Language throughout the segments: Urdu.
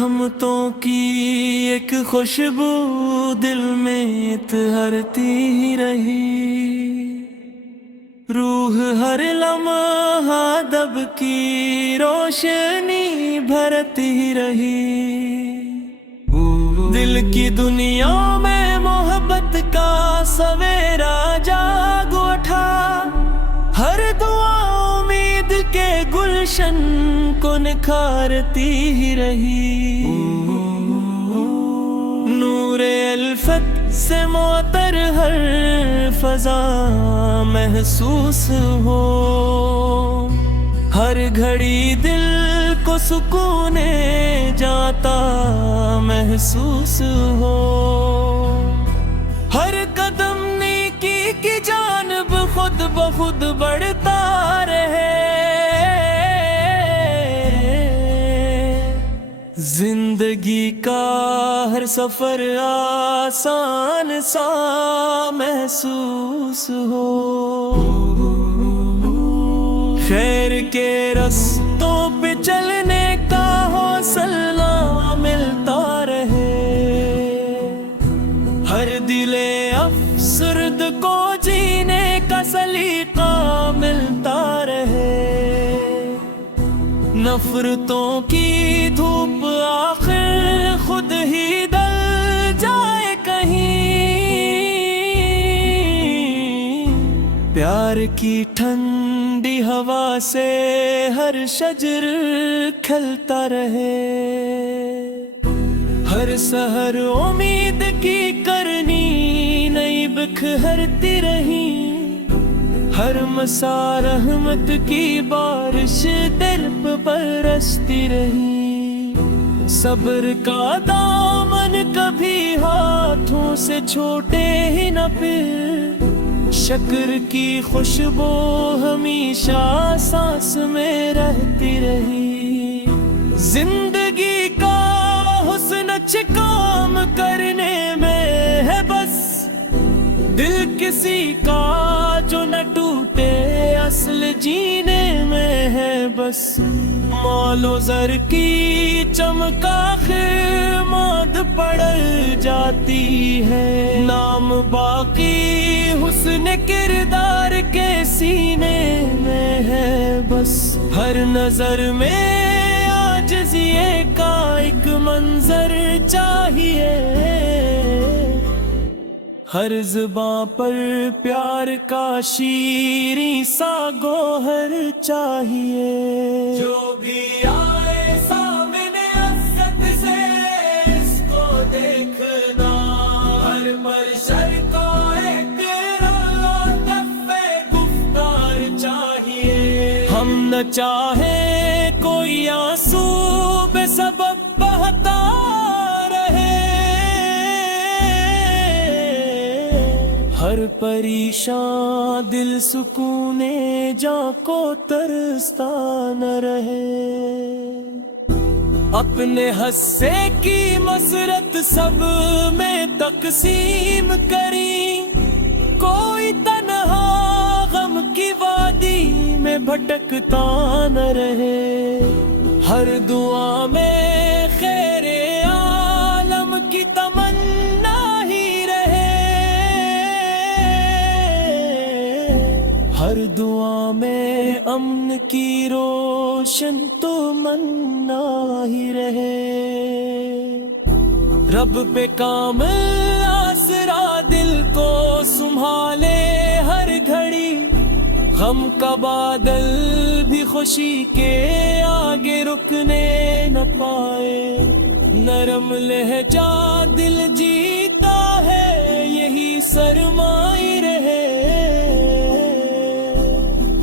رحمتوں کی ایک خوشبو دل میں تہرتی رہی، روح ہر لمحہ دب کی روشنی بھرتی رہی، دل کی دنیا میں محبت کا سویرا جاگ اٹھا، ہر دعا امید کے گلشن کو نکھارتی ہی رہی، نور الفت سے معطر ہر فضا محسوس ہو، ہر گھڑی دل کو سکون جاتا محسوس ہو، ہر قدم نیکی کی جانب خود بخود بڑھتا رہے، زندگی کا ہر سفر آسان سا محسوس ہو، خیر کے رستوں پہ چلنے کا حوصلہ ملتا رہے، ہر دل افسرد کو جینے کا سلیقہ ملتا رہے، نفرتوں کی دھوپ آخر خود ہی ڈل جائے کہیں، پیار کی ٹھنڈی ہوا سے ہر شجر کھلتا رہے، ہر سحر امید کی کرنی نئی بکھرتی رہی، ہر مسا رحمت کی بارش دل پہ برستی رہی، صبر کا دامن کبھی ہاتھوں سے چھوٹے ہی نہ پھر، شکر کی خوشبو ہمیشہ سانس میں رہتی رہی، زندگی کا حسن اچھے کام کرنے میں ہے بس، دل کسی کا جو نہ ٹوٹے اصل جینے میں ہے بس، مال و زر کی چمک آخر ماد پڑ جاتی ہے، نام باقی حسن کردار کے سینے میں ہے بس، ہر نظر میں عاجزی کا ایک منظر چاہیے، ہر زباں پر پیار کا شیریں سا گوہر چاہیے، جو بھی آئے سامنے عزت سے اس کو دیکھنا، ہر برشر کو ایک لطف گفتار چاہیے، ہم نہ چاہیں کوئی آنسو بے سبب بہتا ہر پریشان دل سکون جاں کو ترستا نہ رہے، اپنے حصے کی مسرت سب میں تقسیم کریں، کوئی تنہا غم کی وادی میں بھٹکتا نہ رہے، ہر دعا میں خیر عالم کی تمنا ہی رہے، ہر دعا میں امن کی روشن تمنا ہی رہے، رب پہ کامل آسرا دل کو سنبھالے ہر گھڑی، غم کا بادل بھی خوشی کے آگے رکنے نہ پائے، نرم لہجہ دل جیتا ہے یہی سرمائی رہے،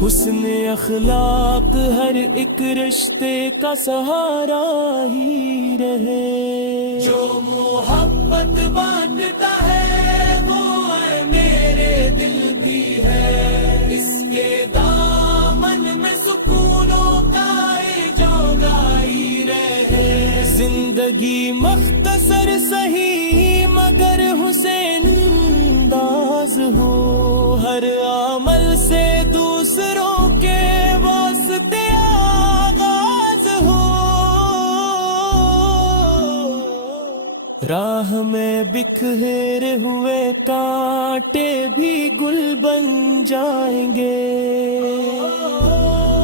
حسن اخلاق ہر ایک رشتے کا سہارا ہی رہے، جو محبت بانٹتا ہے وہ ہے میرے دل بھی ہے، اس کے دامن میں سکونوں کا جوگا ہی رہے، زندگی مختصر سہی مگر حسین انداز ہو، ہر عمل سے دوسروں کے واسطے آغاز ہو، راہ میں بکھرے ہوئے کانٹے بھی گل بن جائیں گے،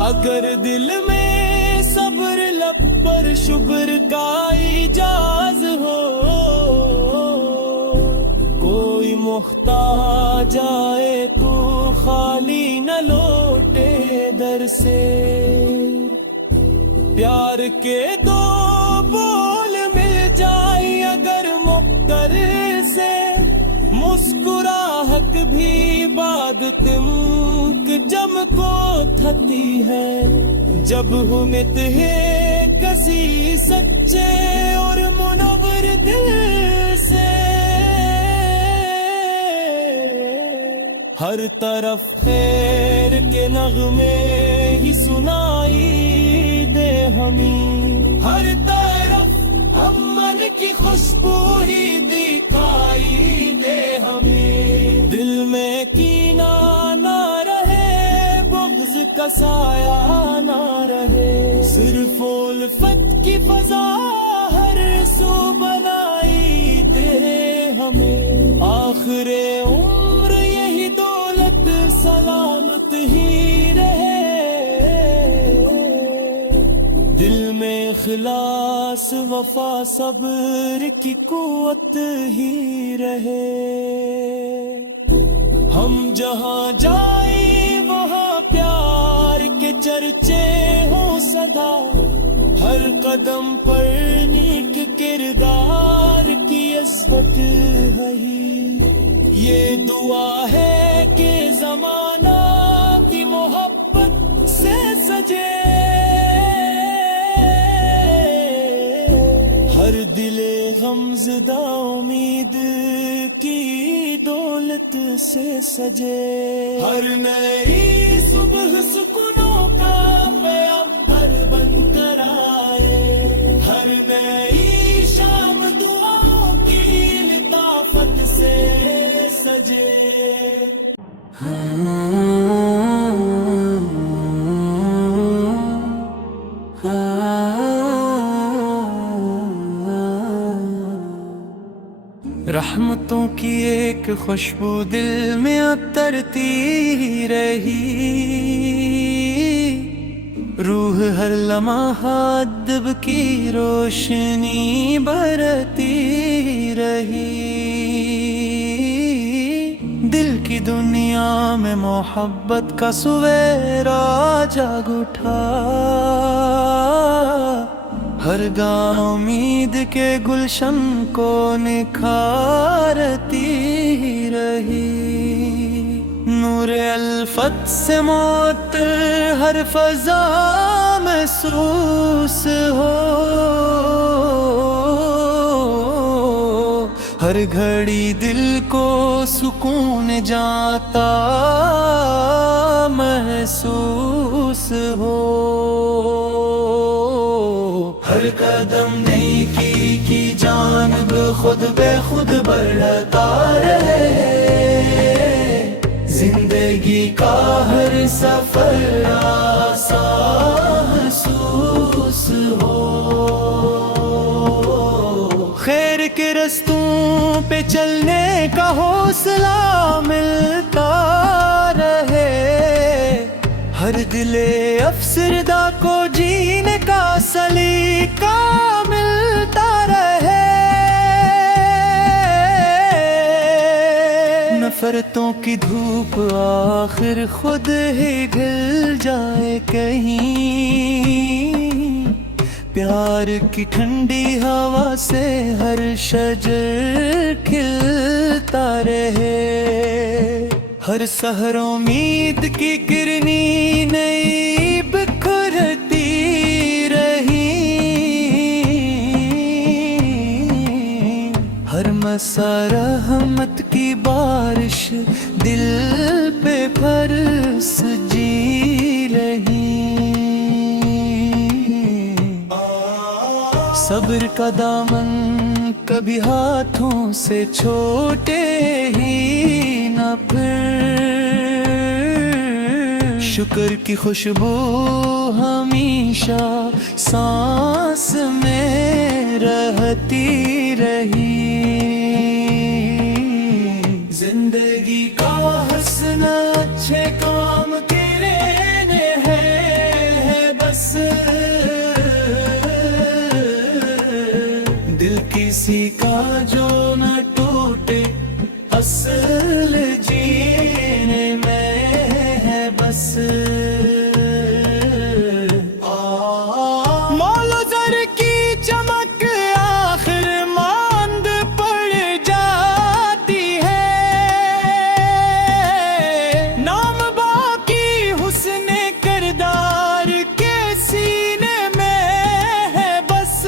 اگر دل میں صبر لب پر شکر کا اجاز ہو، کوئی محتاج آئے تو خالی نہ لوٹے در سے، پیار کے دو بول مل جائیں اگر مقتدر سے، مسکراہٹ بھی بعد تمک جم کو تھتی ہے، جب ہمت ہے کسی سچے اور منور دل سے، ہر طرف خیر کے نغمے ہی سنائی دے ہمیں، ہر طرف امن کی خوشبو ہی دکھائی دے ہمیں، دل میں کینہ نہ رہے، بغض کا سایہ نہ رہے، صرف الفت کی فضا ہر سو بنائی دے ہمیں، آخر عمر یہی دولت سلامت ہی رہے، دل میں اخلاص وفا صبر کی قوت ہی رہے، ہم جہاں جائیں وہاں پیار کے چرچے ہوں سدا، ہر قدم پر نیک کردار کی عظمت ہے ہی، یہ دعا ہے کہ زمانہ کی محبت سے سجے، ہر دل غمزدہ امید کی دولت سے سجے، ہر نئی صبح سکونوں کا پیغمبر بن کر آئے، ہر نئی شام دعاؤں کی لطافت سے سجے۔ رحمتوں کی ایک خوشبو دل میں اترتی رہی، روح ہر لمحہ ادب کی روشنی برتی رہی، دل کی دنیا میں محبت کا سویرا جاگ اٹھا، ہر گاہ امید کے گلشن کو نکھارتی رہی، نور الفت سے معطر ہر فضا محسوس ہو، ہر گھڑی دل کو سکون جاتا محسوس ہو، ہر قدم نیکی کی جانب خود بے خود بڑھتا رہے، زندگی کا ہر سفر آسان محسوس ہو، خیر کے رستوں پہ چلنے کا حوصلہ ملتا رہے، ہر دل افسردہ کو جینے کا سلیقہ ملتا رہے، نفرتوں کی دھوپ آخر خود ہی گھل جائے کہیں، پیار کی ٹھنڈی ہوا سے ہر شجر کھلتا رہے، ہر سحر امید کی کرنی نئی بکھرتی رہی، ہر مسا رحمت کی بارش دل پہ برس جی رہی، صبر کا دامن کبھی ہاتھوں سے چھوٹے ہی نہ پھر، شکر کی خوشبو ہمیشہ سانس میں رہتی رہی، زندگی کا حسن اچھے کام کے لینے ہے بس، دل کسی کا جو نہ ٹوٹے، اصل جینے میں ہے بس۔ مول و زر کی چمک آخر ماند پڑ جاتی ہے، نام باقی حسن کردار کے سینے میں ہے بس،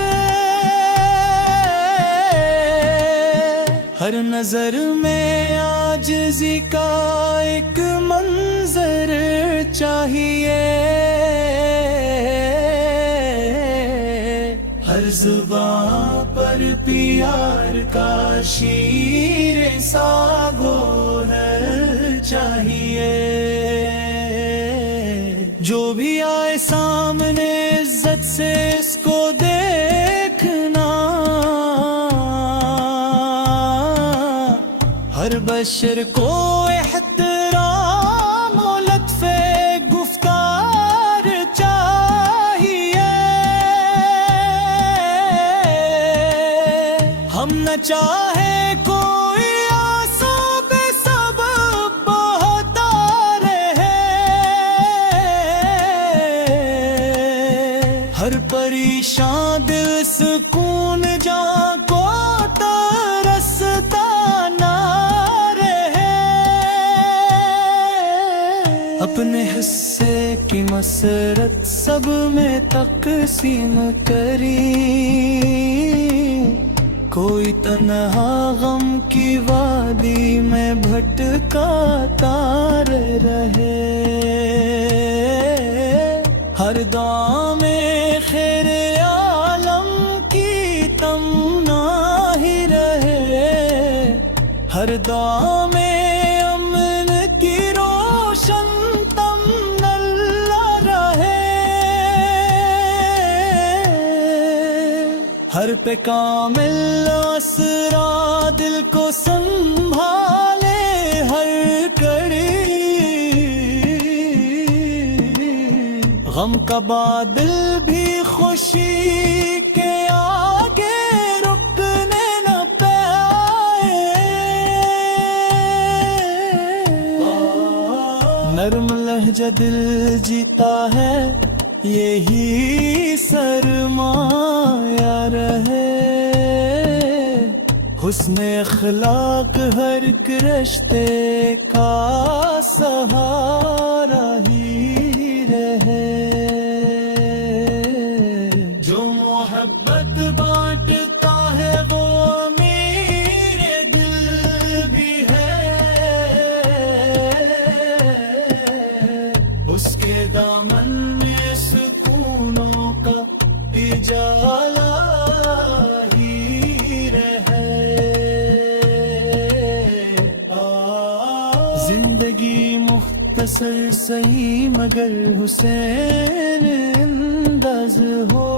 ہر نظر میں عاجزی کا ایک منظر چاہیے، ہر زبان پر پیار کا شیر سا گوہر چاہیے، جو بھی آئے سامنے عزت سے اس کو دیکھنا، ہر بشر کو احترام و لطف گفتار چاہیے، ہم نہ چاہے کوئی آنسو بے سبب بہتا رہے، ہر پریشان دل سکون جہاں کو ترستا نہ رہے، اپنے حصے کی مسرت سب میں تقسیم کری، کوئی تنہا غم کی وادی میں بھٹکاتا رہے، ہر دعا میں خیر عالم کی تمنا ہی رہے، ہر دعا میں امن کی روشن تمنا رہے، ہر پہ کامل اسرا دل کو سنبھالے، ہر کڑی غم کا بادل بھی خوشی کے آگے رکنے نہ پائے، نرم لہجہ دل جیتا ہے یہی سرمایہ رہے، حسن اخلاق ہر ایک رشتے کا سہارا ہی رہے، جو محبت بانٹتا ہے وہ امیر دل بھی ہے، اس کے دامن میں سکونوں کا اجالا ہی رہے، زندگی مختصر سہی مگر حسین انداز ہو،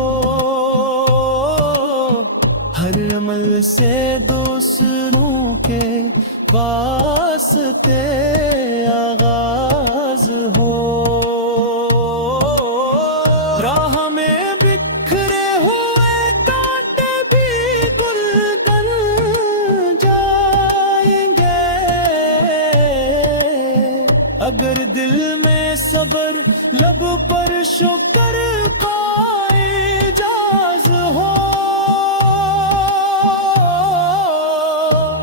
ہر عمل سے دوسروں کے واسطے آغاز ہو، راہ میں بکھرے ہوئے کانٹے بھی گلدن جائیں گے، اگر دل میں صبر لب پر شکر کا اعجاز ہو،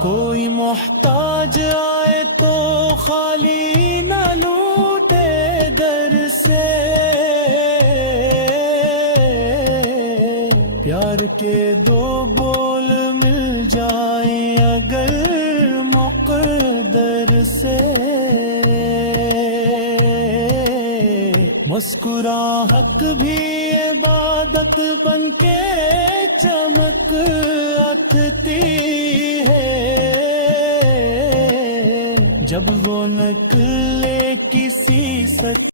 کوئی محتاج آئے تو خالی نہ لوٹے در سے، پیار کے دو بول مل جائیں اگر مقدر سے، مسکراہٹ بھی عبادت بن کے چمک اٹھتی ہے، جب وہ نکلے کسی